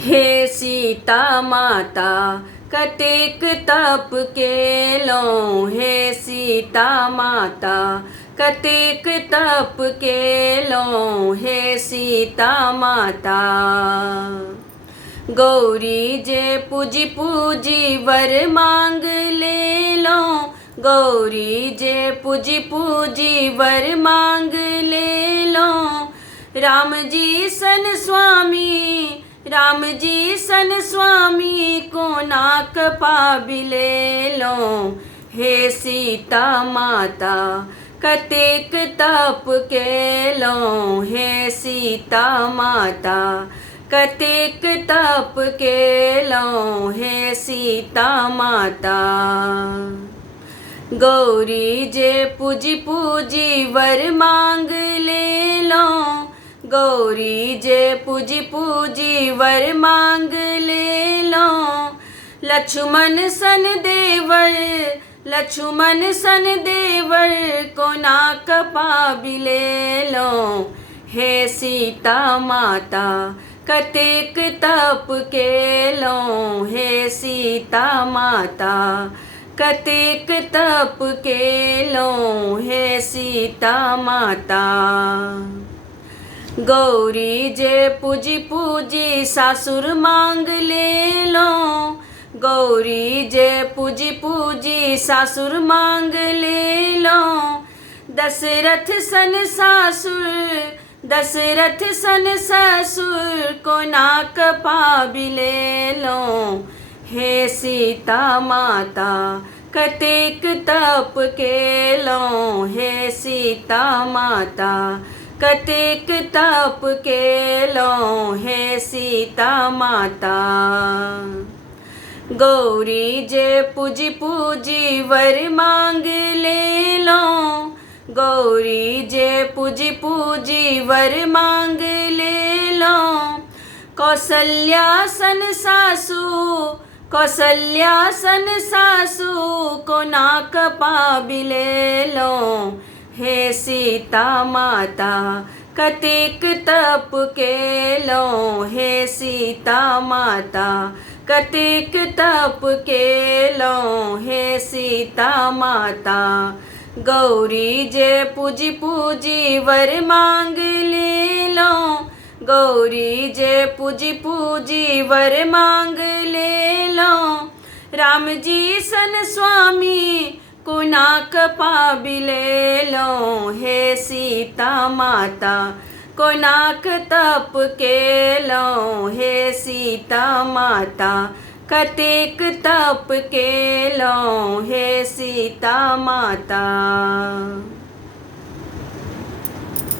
हे सीता माता कतेक तप केलहुँ, हे सीता माता कतेक तप केलहुँ, हे सीता माता। गौरी जे पूजी पूजी वर मांग लेलहुँ, गौरी जे पूजी पूजी वर मांग लेलहुँ। राम जी सन स्वामी, राम जी सन स्वामी कोनाक पाबि लेलहुँ, हे सीता माता कतेक तप केलहुँ, हे सीता माता कतेक तप केलहुँ, हे सीता माता। गौरी जे पूजी पूजी वर मांग लेलहुँ, गौरी जे पूजी पूजी वर मांग लेलहुँ। लक्ष्मण सन देवर, लक्ष्मण सन देवर कोनाक पाबि लेलहुँ, हे सीता माता कतेक तप केलहुँ, हे सीता माता कतेक तप केलहुँ, हे सीता माता। गौरी जे पूजी पूजी सासुर मांग लेलहुँ, गौरी जे पूजी पूजी सासुर मांग लेलहुँ। दशरथ सन सासुर, दशरथ सन ससुर कोनाक पाबि लेलहुँ, हे सीता माता कतेक तप केलहुँ, हे सीता माता कतेक तप केलहुँ, हे सीता माता। गौरी जे पूजी पूजी वर मांग लेलहुँ, गौरी जे पूजी पूजी वर मांग लेलहुँ। कौसल्या सन सासु, कौसल्या सन सासु कोनाक पाबि लेलहुँ, हे सीता माता कतेक तप केलहुँ, हे सीता माता कतेक तप केलहुँ, हे सीता माता। गौरी जे पूजी पूजी वर मांग लेलहुँ, गौरी जे पूजी पूजी वर मांग लेलहुँ। राम जी सन स्वामी कोनाक पाबि लेलहुँ, हे सीता माता कोनाक तप केलहुँ, हे सीता माता कतेक तप केलहुँ, हे सीता माता।